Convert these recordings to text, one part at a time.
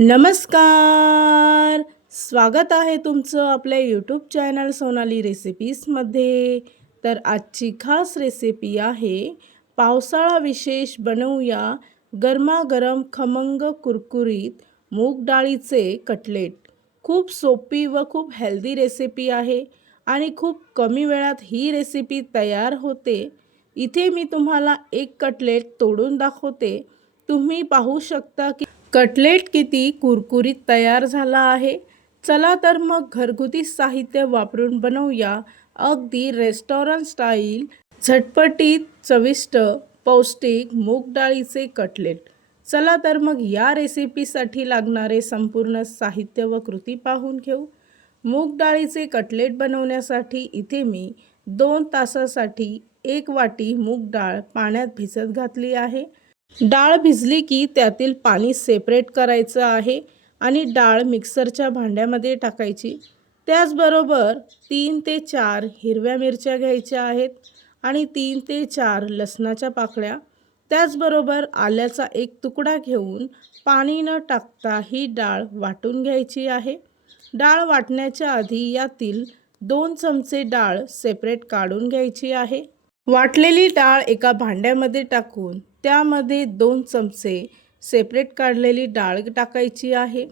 नमस्कार! स्वागत आहे तुमचं आपल्या यूट्यूब चॅनल सोनाली रेसिपीजमध्ये तर आजची खास रेसिपी आहे पावसाळा विशेष बनवूया गरमागरम खमंग कुरकुरीत मूग डाळीचे कटलेट. खूप सोपी व खूप हेल्दी रेसिपी आहे आणि खूप कमी वेळात ही रेसिपी तयार होते. इथे मी तुम्हाला एक कटलेट तोडून दाखवते. तुम्ही पाहू शकता की कटलेट किती कुरकुरीत तयार झाला आहे? चला तर मग घरगुती साहित्य वापरून बनवूया. अगदी रेस्टॉरंट स्टाईल. झटपटीत चविष्ट पौष्टिक मूग डाळीचे कटलेट. चला तर मग या रेसिपीसाठी लागणारे संपूर्ण साहित्य व कृती पाहून घेऊ. मूग डाळीचे कटलेट बनवण्यासाठी इथे मी दोन तासासाठी एक वाटी मूग डाळ पाण्यात भिजत घातली आहे. डाळ भिजली की त्यातील पाणी सेपरेट करायचं आहे आणि डाळ मिक्सरच्या भांड्यामध्ये टाकायची. त्याचबरोबर तीन ते चार हिरव्या मिरच्या घ्यायच्या आहेत आणि तीन ते चार लसणाच्या पाकळ्या. त्याचबरोबर आल्याचा एक तुकडा घेऊन पाणी न टाकता ही डाळ वाटून घ्यायची आहे. डाळ वाटण्याच्या आधी यातील दोन चमचे डाळ सेपरेट काढून घ्यायची आहे. वाटलेली डाळ एका भांड्यामध्ये टाकून त्यामध्ये दोन चमचे सेपरेट काढलेली डाळ टाकायची आहे.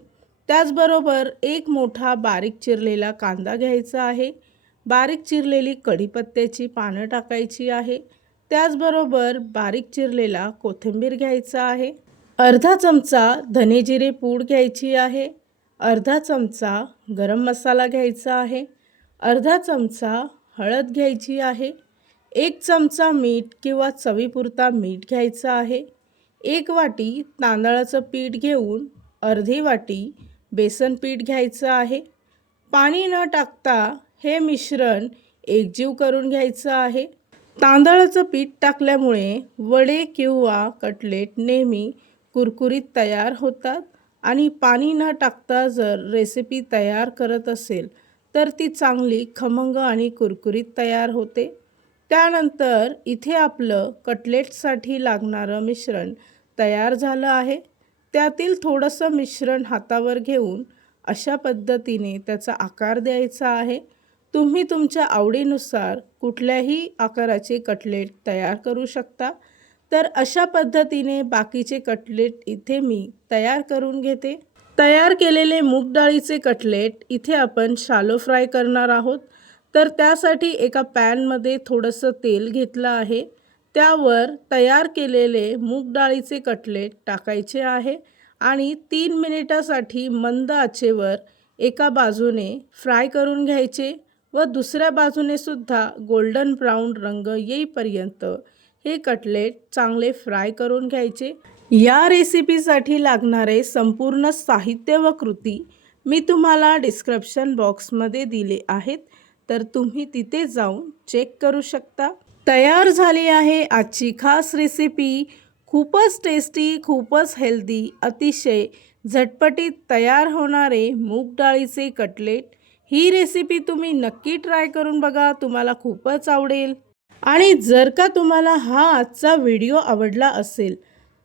त्याचबरोबर एक मोठा बारीक चिरलेला कांदा घ्यायचा आहे. बारीक चिरलेली कढीपत्त्याची पानं टाकायची आहे. त्याचबरोबर बारीक चिरलेला कोथिंबीर घ्यायचा आहे. अर्धा चमचा धनेजिरे पूड घ्यायची आहे. अर्धा चमचा गरम मसाला घ्यायचा आहे. अर्धा चमचा हळद घ्यायची आहे. एक चमचा मीठ किंवा चवीपुरता मीठ घ्यायचं आहे. एक वाटी तांदळाचं पीठ घेऊन अर्धी वाटी बेसन पीठ घ्यायचं आहे. पाणी न टाकता हे मिश्रण एकजीव करून घ्यायचं आहे. तांदळाचं पीठ टाकल्यामुळे वडे किंवा कटलेट नेहमी कुरकुरीत तयार होतात आणि पाणी न टाकता जर रेसिपी तयार करत असेल तर ती चांगली खमंग आणि कुरकुरीत तयार होते. त्यानंतर इथे आपलं कटलेटसाठी लागणारं मिश्रण तयार झालं आहे. त्यातील थोडंसं मिश्रण हातावर घेऊन अशा पद्धतीने त्याचा आकार द्यायचा आहे. तुम्ही तुमच्या आवडीनुसार कुठल्याही आकाराचे कटलेट तयार करू शकता. तर अशा पद्धतीने बाकीचे कटलेट इथे मी तयार करून घेते. तयार केलेले मूग डाळीचे कटलेट इथे आपण शालो फ्राय करणार आहोत. तर त्यासाठी एका पॅनमध्ये थोडंसं तेल घेतलं आहे. त्यावर तयार केलेले मूग डाळीचे कटलेट टाकायचे आहे आणि तीन मिनिटासाठी मंद आचेवर एका बाजूने फ्राय करून घ्यायचे व दुसऱ्या बाजूने सुद्धा गोल्डन ब्राऊन रंग येईपर्यंत हे कटलेट चांगले फ्राय करून घ्यायचे. या रेसिपीसाठी लागणारे संपूर्ण साहित्य व कृती मी तुम्हाला डिस्क्रिप्शन बॉक्समध्ये दिले आहेत. तर तुम्ही तिथे जाऊन चेक करू शकता. तयार झाली आहे आजची खास रेसिपी खूपच टेस्टी खूपच हेल्दी अतिशय झटपटीत तयार होणारे मूग डाळीचे कटलेट ही रेसिपी तुम्ही नक्की ट्राय करून बघा तुम्हाला खूपच आवडेल. आणि जर का तुम्हाला हा आजचा व्हिडिओ आवडला असेल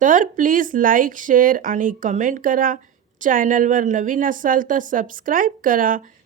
तर प्लीज लाईक शेअर आणि कमेंट करा. चॅनलवर नवीन असाल तर सबस्क्राईब करा.